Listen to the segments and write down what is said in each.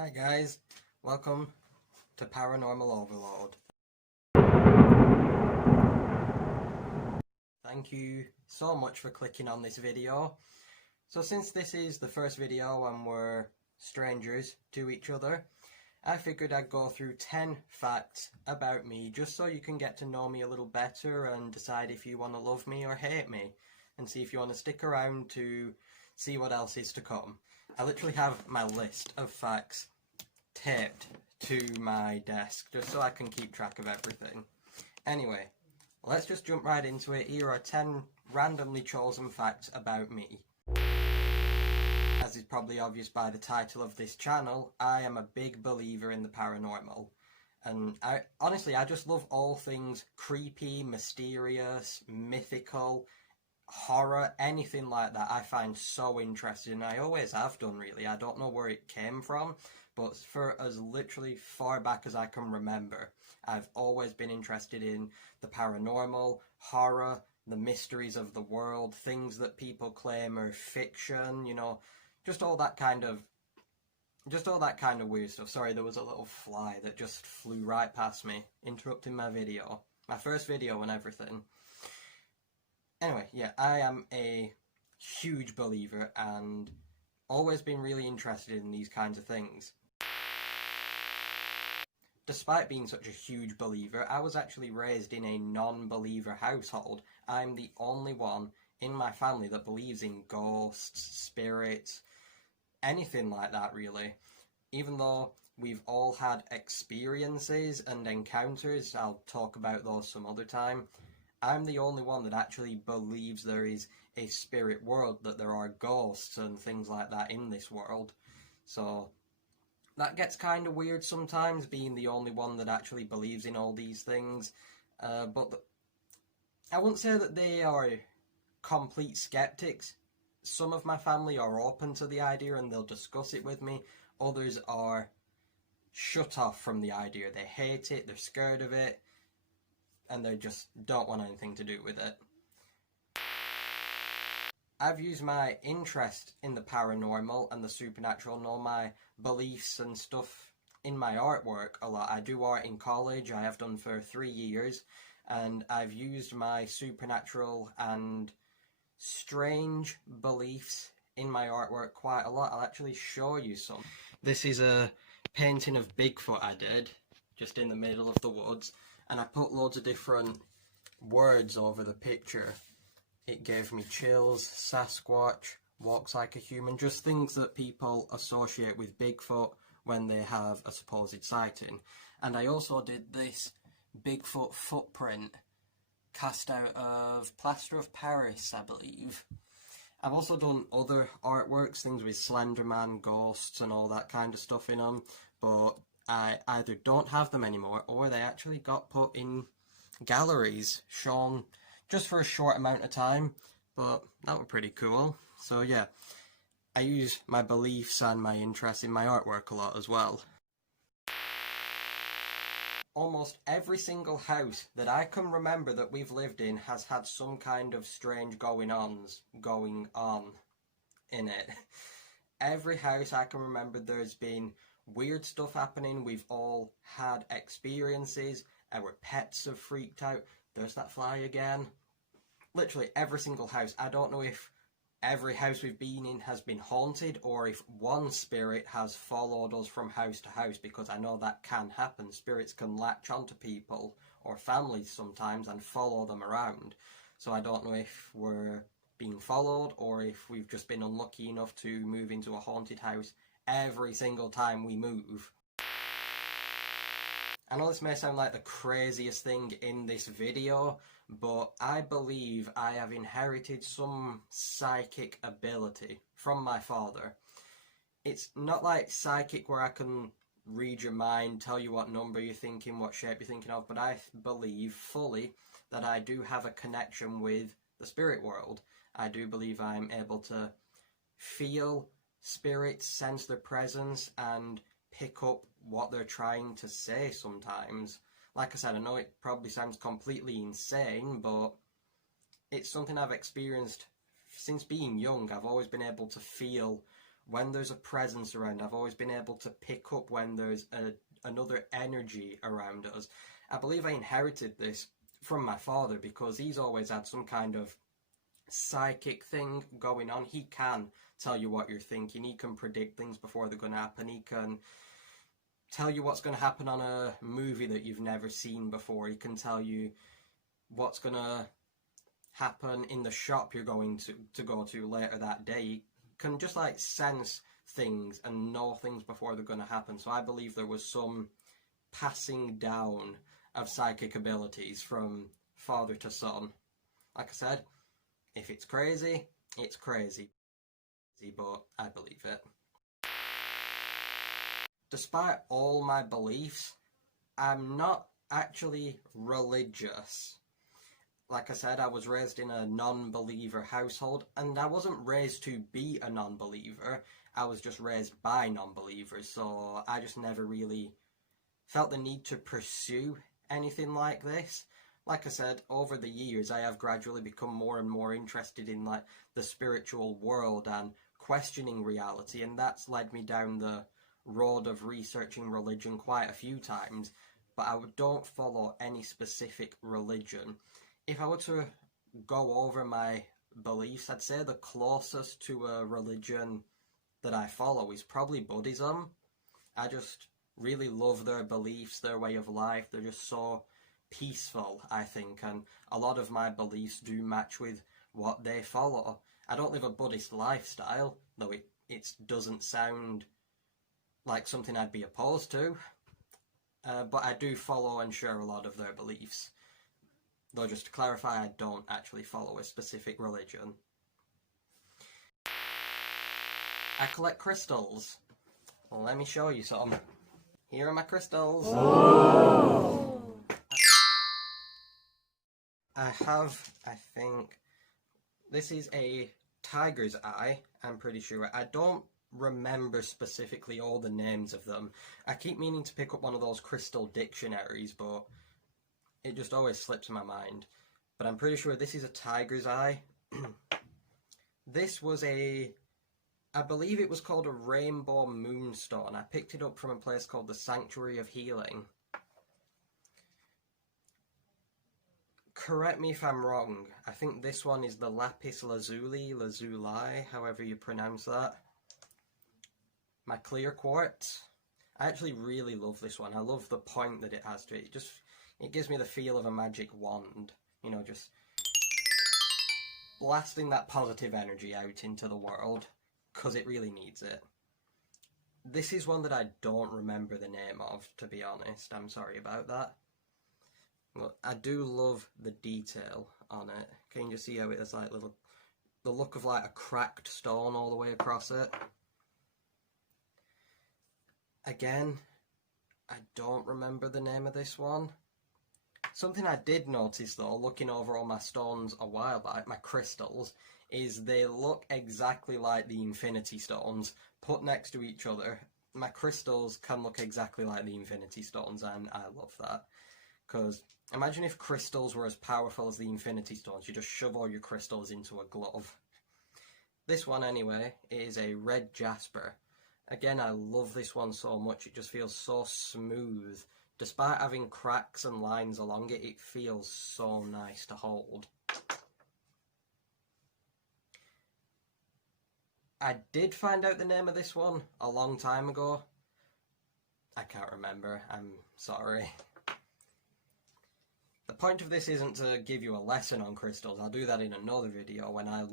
Hi guys, welcome to Paranormal Overload. Thank you so much for clicking on this video. So since this is the first video and we're strangers to each other, I figured I'd go through 10 facts about me just so you can get to know me a little better and decide if you want to love me or hate me, and see if you want to stick around to see what else is to come. I literally have my list of facts taped to my desk just so I can keep track of everything. Anyway, let's just jump right into it. Here are 10 randomly chosen facts about me. As is probably obvious by the title of this channel, I am a big believer in the paranormal. And I just love all things creepy, mysterious, mythical, horror, anything like that. I find so interesting. I always have done, really. I don't know where it came from, but for as literally far back as I can remember, I've always been interested in the paranormal, horror, the mysteries of the world, things that people claim are fiction, you know, just all that kind of weird stuff. Sorry, there was a little fly that just flew right past me, interrupting my video. My first video and everything. Anyway, yeah, I am a huge believer and always been really interested in these kinds of things. Despite being such a huge believer, I was actually raised in a non-believer household. I'm the only one in my family that believes in ghosts, spirits, anything like that, really. Even though we've all had experiences and encounters, I'll talk about those some other time, I'm the only one that actually believes there is a spirit world, that there are ghosts and things like that in this world. So that gets kind of weird sometimes, being the only one that actually believes in all these things. But I wouldn't say that they are complete skeptics. Some of my family are open to the idea and they'll discuss it with me. Others are shut off from the idea. They hate it, they're scared of it, and they just don't want anything to do with it. I've used my interest in the paranormal and the supernatural and all my beliefs and stuff in my artwork a lot. I do art in college, I have done for 3 years, and I've used my supernatural and strange beliefs in my artwork quite a lot. I'll actually show you some. This is a painting of Bigfoot I did, just in the middle of the woods, and I put loads of different words over the picture. It gave me chills, Sasquatch, walks like a human, just things that people associate with Bigfoot when they have a supposed sighting. And I also did this Bigfoot footprint cast out of plaster of Paris, I believe. I've also done other artworks, things with Slenderman, ghosts and all that kind of stuff in them, but I either don't have them anymore or they actually got put in galleries, shown just for a short amount of time, but that were pretty cool. So yeah, I use my beliefs and my interest in my artwork a lot as well. Almost every single house that I can remember that we've lived in has had some kind of strange going on in it. Every house I can remember, there's been weird stuff happening. We've all had experiences. Our pets have freaked out. There's that fly again. Literally every single house. I don't know if every house we've been in has been haunted or if one spirit has followed us from house to house, because I know that can happen. Spirits can latch onto people or families sometimes and follow them around. So I don't know if we're being followed or if we've just been unlucky enough to move into a haunted house every single time we move. I know this may sound like the craziest thing in this video, but I believe I have inherited some psychic ability from my father. It's not like psychic where I can read your mind, tell you what number you're thinking, what shape you're thinking of, but I believe fully that I do have a connection with the spirit world. I do believe I'm able to feel spirits, sense their presence, and pick up what they're trying to say sometimes. Like I said, I know it probably sounds completely insane, but it's something I've experienced since being young. I've always been able to feel when there's a presence around. I've always been able to pick up when there's another energy around us. I believe I inherited this from my father because he's always had some kind of psychic thing going on. He can tell you what you're thinking. He can predict things before they're going to happen. He can tell you what's going to happen on a movie that you've never seen before. He can tell you what's going to happen in the shop you're going to go to later that day. He can just like sense things and know things before they're going to happen. So I believe there was some passing down of psychic abilities from father to son. Like I said, if it's crazy, it's crazy, but I believe it. Despite all my beliefs, I'm not actually religious. Like I said, I was raised in a non-believer household, and I wasn't raised to be a non-believer. I was just raised by non-believers, so I just never really felt the need to pursue anything like this. Like I said, over the years, I have gradually become more and more interested in like the spiritual world and questioning reality, and that's led me down the road of researching religion quite a few times, but I don't follow any specific religion. If I were to go over my beliefs, I'd say the closest to a religion that I follow is probably Buddhism. I just really love their beliefs, their way of life. They're just so peaceful, I think, and a lot of my beliefs do match with what they follow. I don't live a Buddhist lifestyle, though it doesn't sound like something I'd be opposed to, but I do follow and share a lot of their beliefs. Though, just to clarify, I don't actually follow a specific religion. I collect crystals. Well, let me show you some. Here are my crystals. Oh. I think, this is a tiger's eye, I'm pretty sure. I don't remember specifically all the names of them. I keep meaning to pick up one of those crystal dictionaries, but it just always slips my mind. But I'm pretty sure this is a tiger's eye. This was I believe it was called a rainbow moonstone. I picked it up from a place called the Sanctuary of Healing. Correct me if I'm wrong. I think this one is the lapis lazuli, however you pronounce that. My clear quartz. I actually really love this one. I love the point that it has to it. It gives me the feel of a magic wand. You know, just blasting that positive energy out into the world, because it really needs it. This is one that I don't remember the name of, to be honest. I'm sorry about that. Well, I do love the detail on it. Can you just see how it has like the look of like a cracked stone all the way across it? Again, I don't remember the name of this one. Something I did notice though, looking over all my stones a while back, my crystals, is they look exactly like the infinity stones put next to each other. My crystals can look exactly like the infinity stones, and I love that. Because imagine if crystals were as powerful as the infinity stones. You just shove all your crystals into a glove. This one anyway is a red Jasper. Again, I love this one so much. It just feels so smooth. Despite having cracks and lines along it, it feels so nice to hold. I did find out the name of this one a long time ago. I can't remember. I'm sorry. The point of this isn't to give you a lesson on crystals. I'll do that in another video when I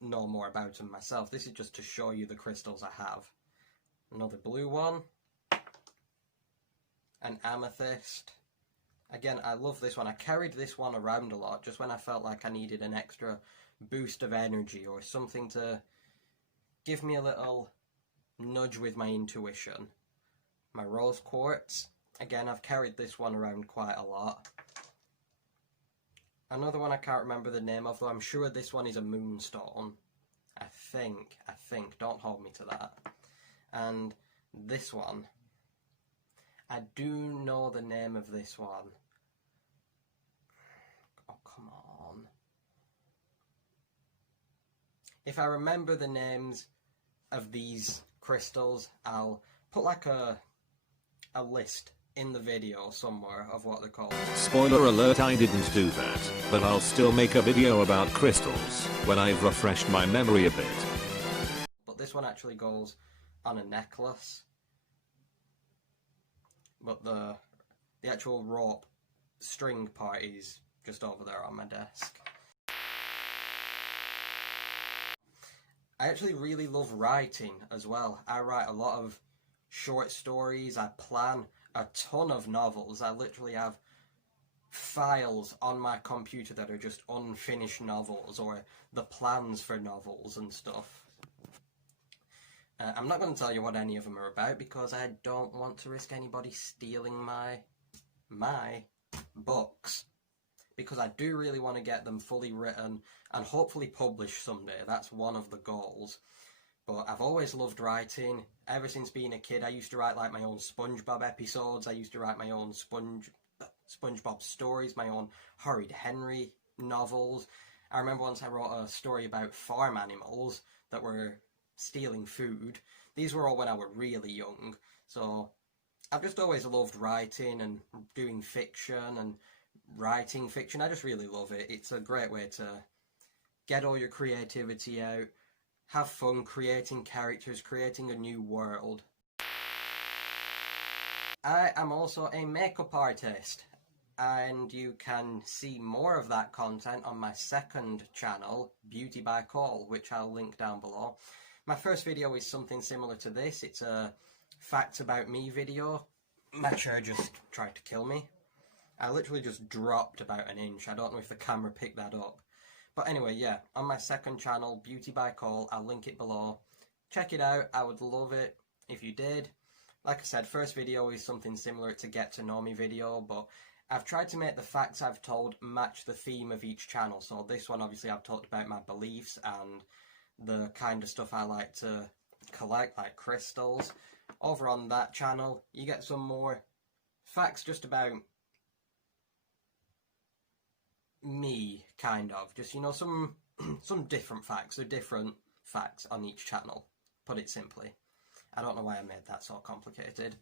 know more about them myself. This is just to show you the crystals I have. Another blue one. An amethyst. Again, I love this one. I carried this one around a lot just when I felt like I needed an extra boost of energy or something to give me a little nudge with my intuition. My rose quartz. Again, I've carried this one around quite a lot. Another one I can't remember the name of, though I'm sure this one is a moonstone. I think. Don't hold me to that. And this one. I do know the name of this one. Oh, come on. If I remember the names, of these crystals. I'll put like a list in the video somewhere of what they're called. Spoiler alert, I didn't do that, but I'll still make a video about crystals when I've refreshed my memory a bit. But this one actually goes on a necklace. But the actual rope string part is just over there on my desk. I actually really love writing as well. I write a lot of short stories. I plan a ton of novels. I literally have files on my computer that are just unfinished novels or the plans for novels and stuff. I'm not going to tell you what any of them are about because I don't want to risk anybody stealing my books, because I do really want to get them fully written and hopefully published someday. That's one of the goals. But I've always loved writing. Ever since being a kid, I used to write like my own SpongeBob episodes. I used to write my own SpongeBob stories, my own Horrid Henry novels. I remember once I wrote a story about farm animals that were stealing food. These were all when I was really young. So I've just always loved writing and doing fiction and writing fiction. I just really love it. It's a great way to get all your creativity out, have fun creating characters, creating a new world. I am also a makeup artist, and you can see more of that content on my second channel, Beauty by Call, which I'll link down below. My first video is something similar to this. It's a facts about me video. My chair just tried to kill me. I literally just dropped about an inch. I don't know if the camera picked that up. But anyway, yeah, on my second channel, Beauty by Call, I'll link it below. Check it out. I would love it if you did. Like I said, first video is something similar to get to know me video, but I've tried to make the facts I've told match the theme of each channel. So this one, obviously, I've talked about my beliefs and the kind of stuff I like to collect, like crystals. Over on that channel, you get some more facts just about me, kind of. Just, you know, some different facts. They're different facts on each channel, put it simply. I don't know why I made that so complicated.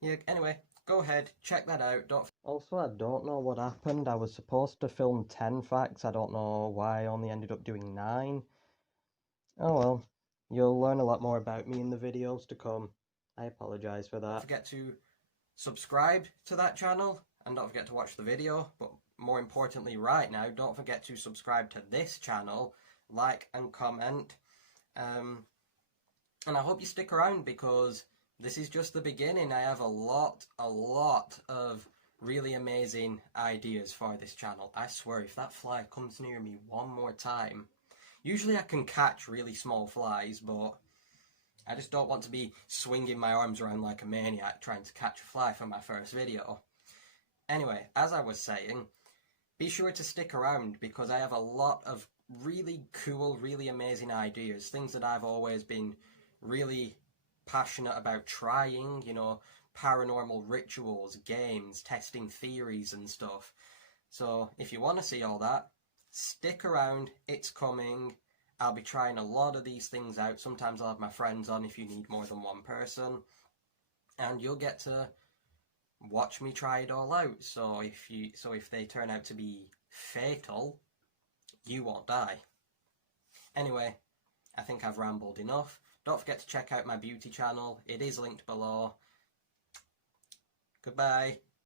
Yeah, anyway, go ahead, check that out. Also, I don't know what happened. I was supposed to film 10 facts. I don't know why I only ended up doing 9. Oh well, you'll learn a lot more about me in the videos to come. I apologise for that. Don't forget to subscribe to that channel, and don't forget to watch the video, but more importantly right now, don't forget to subscribe to this channel, like and comment, and I hope you stick around because this is just the beginning. I have a lot of really amazing ideas for this channel. I swear, if that fly comes near me one more time, usually I can catch really small flies, but I just don't want to be swinging my arms around like a maniac trying to catch a fly for my first video. Anyway, as I was saying, be sure to stick around because I have a lot of really cool, really amazing ideas, things that I've always been really passionate about trying, you know, paranormal rituals, games, testing theories and stuff. So if you want to see all that, stick around, it's coming. I'll be trying a lot of these things out. Sometimes I'll have my friends on if you need more than one person. And you'll get to watch me try it all out. So if they turn out to be fatal, you won't die. Anyway, I think I've rambled enough. Don't forget to check out my beauty channel. It is linked below. Goodbye.